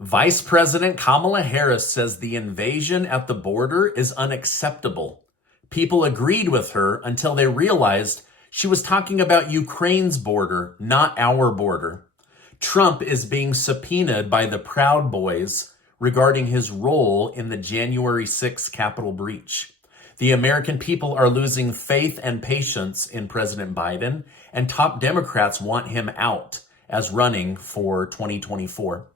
Vice President Kamala Harris says the invasion at the border is unacceptable. People agreed with her until they realized she was talking about Ukraine's border, not our border. Trump is being subpoenaed by the Proud Boys regarding his role in the January 6th Capitol breach. The American people are losing faith and patience in President Biden, and top Democrats want him out as running for 2024.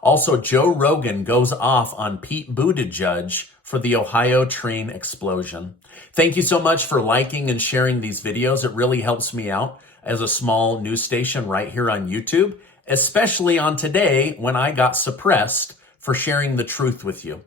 Also, Joe Rogan goes off on Pete Buttigieg for the Ohio train explosion. Thank you so much for liking and sharing these videos. It really helps me out as a small news station right here on YouTube, especially on today when I got suppressed for sharing the truth with you.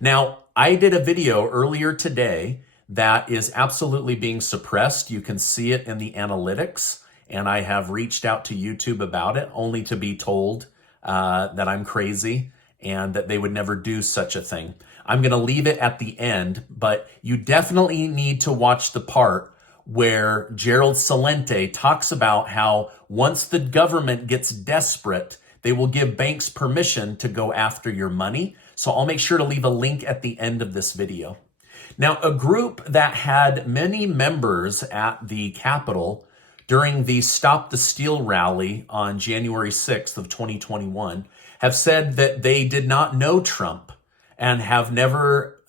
Now, I did a video earlier today that is absolutely being suppressed. You can see it in the analytics, and I have reached out to YouTube about it, only to be told that I'm crazy and that they would never do such a thing. I'm going to leave it at the end, but you definitely need to watch the part where Gerald Celente talks about how once the government gets desperate, they will give banks permission to go after your money. So I'll make sure to leave a link at the end of this video. Now, a group that had many members at the Capitol during the Stop the Steal rally on January 6th of 2021 have said that they did not know Trump and have never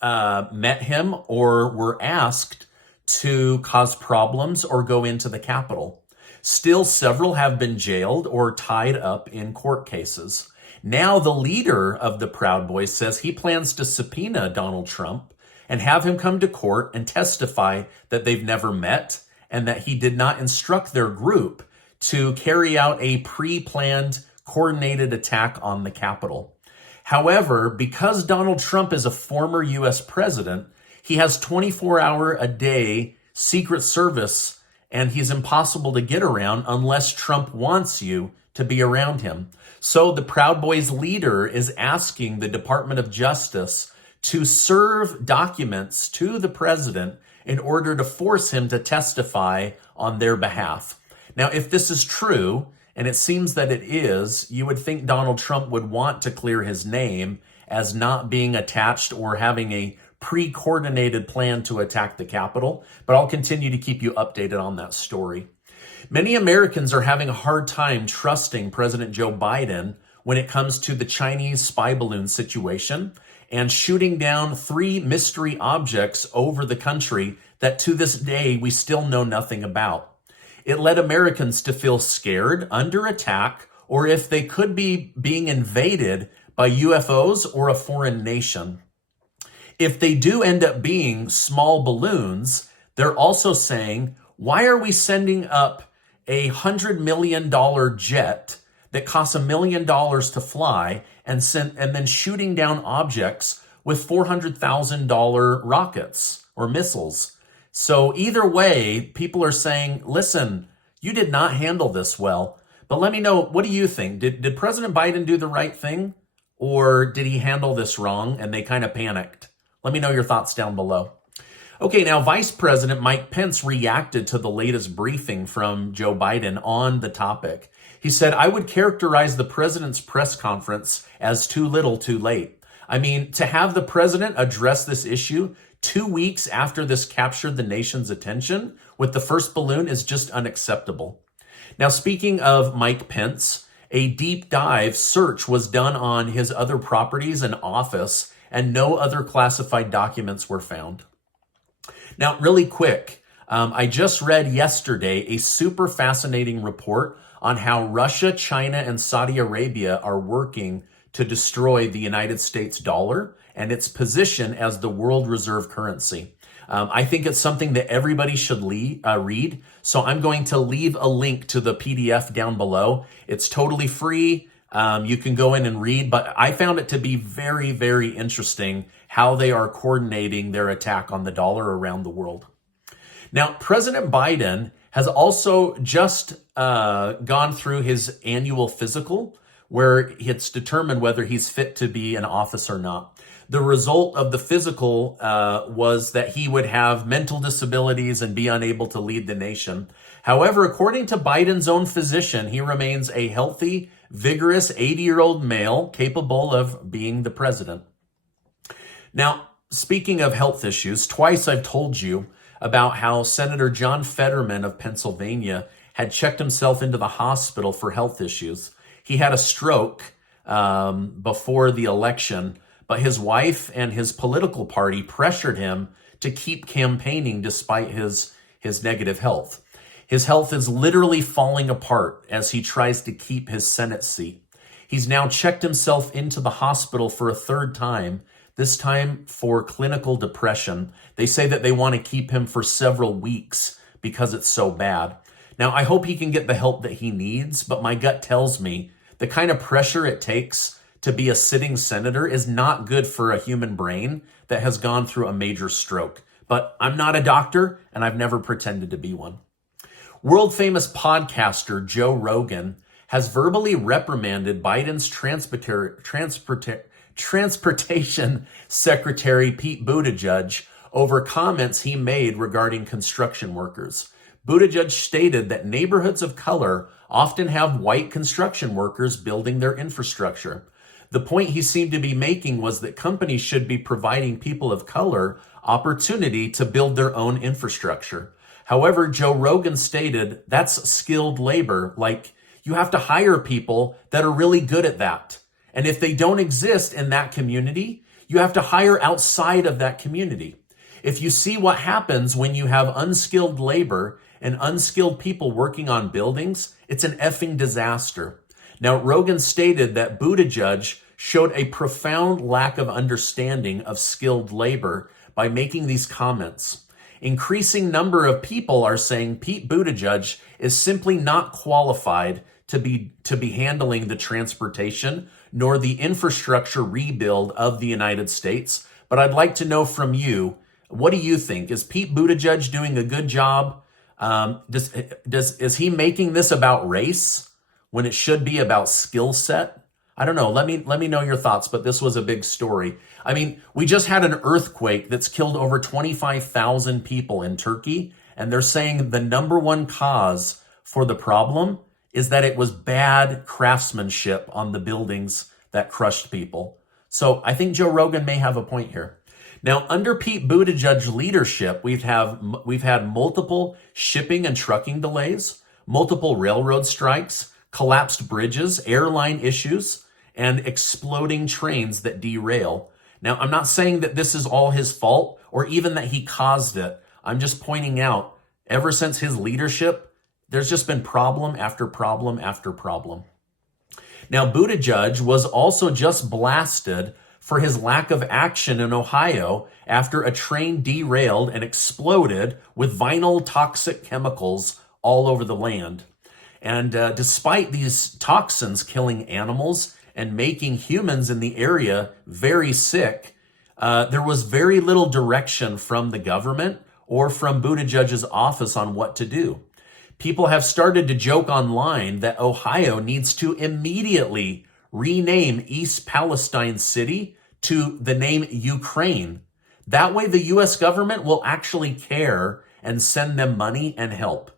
met him or were asked to cause problems or go into the Capitol. Still, several have been jailed or tied up in court cases. Now, the leader of the Proud Boys says he plans to subpoena Donald Trump and have him come to court and testify that they've never met and that he did not instruct their group to carry out a pre-planned, coordinated attack on the Capitol. However, because Donald Trump is a former U.S. president, he has 24-hour-a-day Secret Service, and he's impossible to get around unless Trump wants you to be around him. So the Proud Boys leader is asking the Department of Justice to serve documents to the president in order to force him to testify on their behalf. Now, if this is true, and it seems that it is, you would think Donald Trump would want to clear his name as not being attached or having a pre-coordinated plan to attack the Capitol, but I'll continue to keep you updated on that story. Many Americans are having a hard time trusting President Joe Biden when it comes to the Chinese spy balloon situation and shooting down 3 mystery objects over the country that to this day we still know nothing about. It led Americans to feel scared, under attack, or if they could be being invaded by UFOs or a foreign nation. If they do end up being small balloons, they're also saying, why are we sending up a $100 million jet that costs $1 million to fly and then shooting down objects with $400,000 rockets or missiles? So either way, people are saying, listen, you did not handle this well. But let me know, what do you think? Did President Biden do the right thing? Or did he handle this wrong and they kind of panicked? Let me know your thoughts down below. Okay, now Vice President Mike Pence reacted to the latest briefing from Joe Biden on the topic. He said, I would characterize the president's press conference as too little too late. I mean, to have the president address this issue 2 weeks after this captured the nation's attention with the first balloon is just unacceptable. Now, speaking of Mike Pence, a deep dive search was done on his other properties and office, and no other classified documents were found. Now, really quick, I just read yesterday a super fascinating report on how Russia, China, and Saudi Arabia are working to destroy the United States dollar and its position as the world reserve currency. I think it's something that everybody should read. So I'm going to leave a link to the PDF down below. It's totally free. You can go in and read, but I found it to be very, very interesting how they are coordinating their attack on the dollar around the world. Now, President Biden has also just gone through his annual physical, where it's determined whether he's fit to be in office or not. The result of the physical was that he would have mental disabilities and be unable to lead the nation. However, according to Biden's own physician, he remains a healthy vigorous 80-year-old male capable of being the president. Now, speaking of health issues, twice I've told you about how Senator John Fetterman of Pennsylvania had checked himself into the hospital for health issues. He had a stroke before the election, but his wife and his political party pressured him to keep campaigning despite his negative health. His health is literally falling apart as he tries to keep his Senate seat. He's now checked himself into the hospital for a third time, this time for clinical depression. They say that they want to keep him for several weeks because it's so bad. Now, I hope he can get the help that he needs, but my gut tells me the kind of pressure it takes to be a sitting senator is not good for a human brain that has gone through a major stroke. But I'm not a doctor, and I've never pretended to be one. World famous podcaster Joe Rogan has verbally reprimanded Biden's transportation secretary Pete Buttigieg over comments he made regarding construction workers. Buttigieg stated that neighborhoods of color often have white construction workers building their infrastructure. The point he seemed to be making was that companies should be providing people of color opportunity to build their own infrastructure. However, Joe Rogan stated that's skilled labor. Like, you have to hire people that are really good at that. And if they don't exist in that community, you have to hire outside of that community. If you see what happens when you have unskilled labor and unskilled people working on buildings, it's an effing disaster. Now, Rogan stated that Buttigieg showed a profound lack of understanding of skilled labor by making these comments. Increasing number of people are saying Pete Buttigieg is simply not qualified to be handling the transportation nor the infrastructure rebuild of the United States. But I'd like to know from you, what do you think? Is Pete Buttigieg doing a good job? Is he making this about race when it should be about skill set? I don't know. Let me know your thoughts, but this was a big story. I mean, we just had an earthquake that's killed over 25,000 people in Turkey, and they're saying the number one cause for the problem is that it was bad craftsmanship on the buildings that crushed people. So I think Joe Rogan may have a point here. Now, under Pete Buttigieg's leadership, we've had multiple shipping and trucking delays, multiple railroad strikes, collapsed bridges, airline issues, and exploding trains that derail. Now, I'm not saying that this is all his fault or even that he caused it. I'm just pointing out, ever since his leadership, there's just been problem after problem after problem. Now, Buttigieg was also just blasted for his lack of action in Ohio after a train derailed and exploded with vinyl toxic chemicals all over the land. And despite these toxins killing animals and making humans in the area very sick, there was very little direction from the government or from Buttigieg's office on what to do. People have started to joke online that Ohio needs to immediately rename East Palestine City to the name Ukraine. That way the U.S. government will actually care and send them money and help.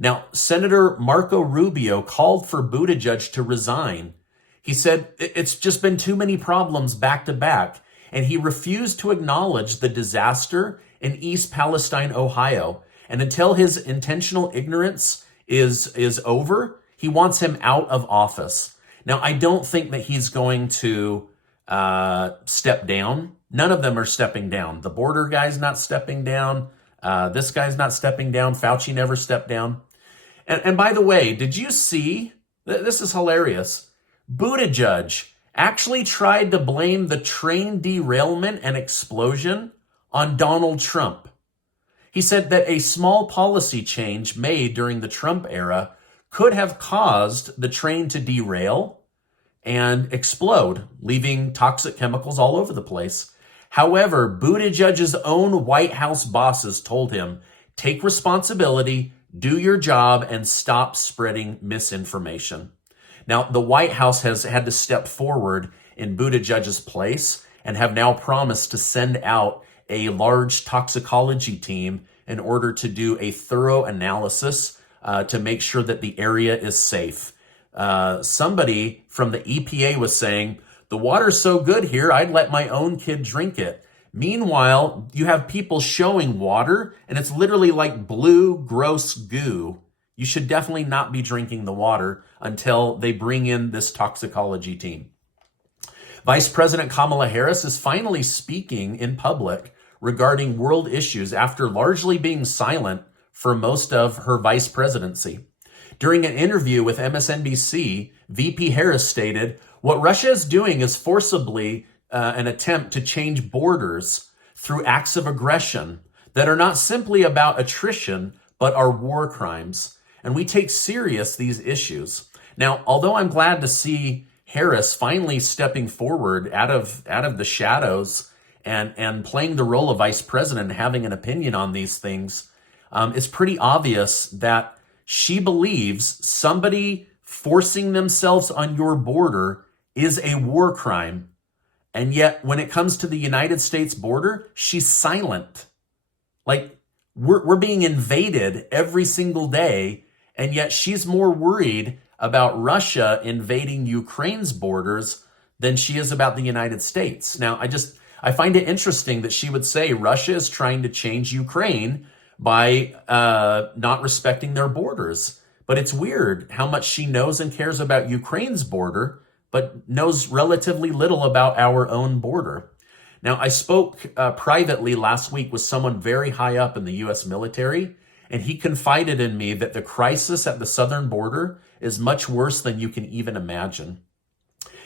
Now, Senator Marco Rubio called for Buttigieg to resign. He said it's just been too many problems back to back, and he refused to acknowledge the disaster in East Palestine, Ohio. And until his intentional ignorance is over, he wants him out of office. Now, I don't think that he's going to step down. None of them are stepping down. The border guy's not stepping down. This guy's not stepping down. Fauci never stepped down. And by the way, did you see, this is hilarious, Buttigieg actually tried to blame the train derailment and explosion on Donald Trump. He said that a small policy change made during the Trump era could have caused the train to derail and explode, leaving toxic chemicals all over the place. However, Buttigieg's own White House bosses told him, take responsibility, do your job, and stop spreading misinformation. Now, the White House has had to step forward in Buttigieg's place and have now promised to send out a large toxicology team in order to do a thorough analysis to make sure that the area is safe. somebody from the EPA was saying, the water's so good here, I'd let my own kid drink it. Meanwhile, you have people showing water, and it's literally like blue, gross goo. You should definitely not be drinking the water until they bring in this toxicology team. Vice President Kamala Harris is finally speaking in public regarding world issues after largely being silent for most of her vice presidency. During an interview with MSNBC, VP Harris stated, what Russia is doing is forcibly an attempt to change borders through acts of aggression that are not simply about attrition, but are war crimes. And we take serious these issues. Now, although I'm glad to see Harris finally stepping forward out of the shadows and playing the role of vice president, having an opinion on these things, it's pretty obvious that she believes somebody forcing themselves on your border is a war crime. And yet, when it comes to the United States border, she's silent. Like, we're being invaded every single day, and yet she's more worried about Russia invading Ukraine's borders than she is about the United States. Now, I find it interesting that she would say Russia is trying to change Ukraine by not respecting their borders. But it's weird how much she knows and cares about Ukraine's border, but knows relatively little about our own border. Now, I spoke privately last week with someone very high up in the U.S. military, and he confided in me that the crisis at the southern border is much worse than you can even imagine.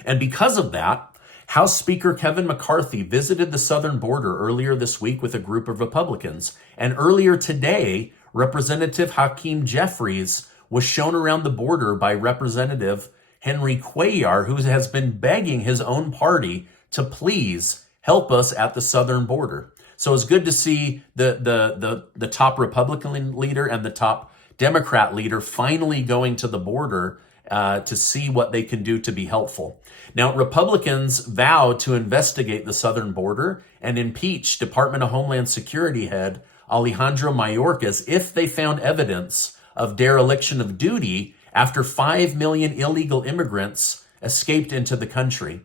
And because of that, House Speaker Kevin McCarthy visited the southern border earlier this week with a group of Republicans. And earlier today, Representative Hakeem Jeffries was shown around the border by Representative Henry Cuellar, who has been begging his own party to please help us at the southern border. So it's good to see the top Republican leader and the top Democrat leader finally going to the border to see what they can do to be helpful. Now, Republicans vowed to investigate the southern border and impeach Department of Homeland Security head Alejandro Mayorkas if they found evidence of dereliction of duty after 5 million illegal immigrants escaped into the country.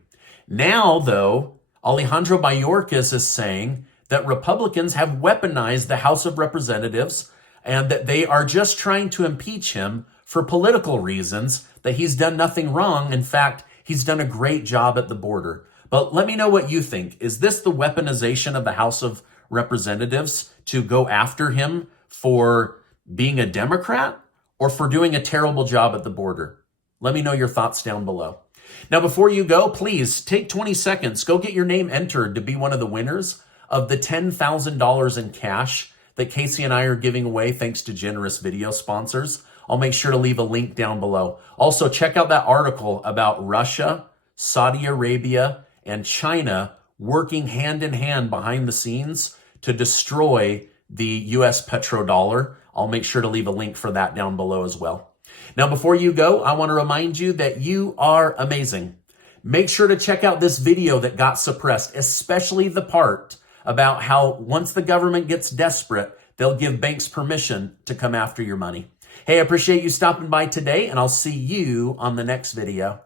Now, though, Alejandro Mayorkas is saying that Republicans have weaponized the House of Representatives and that they are just trying to impeach him for political reasons, that he's done nothing wrong. In fact, he's done a great job at the border. But let me know what you think. Is this the weaponization of the House of Representatives to go after him for being a Democrat or for doing a terrible job at the border? Let me know your thoughts down below. Now, before you go, please take 20 seconds. Go get your name entered to be one of the winners of the $10,000 in cash that Casey and I are giving away thanks to generous video sponsors. I'll make sure to leave a link down below. Also, check out that article about Russia, Saudi Arabia, and China working hand in hand behind the scenes to destroy the US petrodollar. I'll make sure to leave a link for that down below as well. Now, before you go, I want to remind you that you are amazing. Make sure to check out this video that got suppressed, especially the part about how once the government gets desperate, they'll give banks permission to come after your money. Hey, I appreciate you stopping by today, and I'll see you on the next video.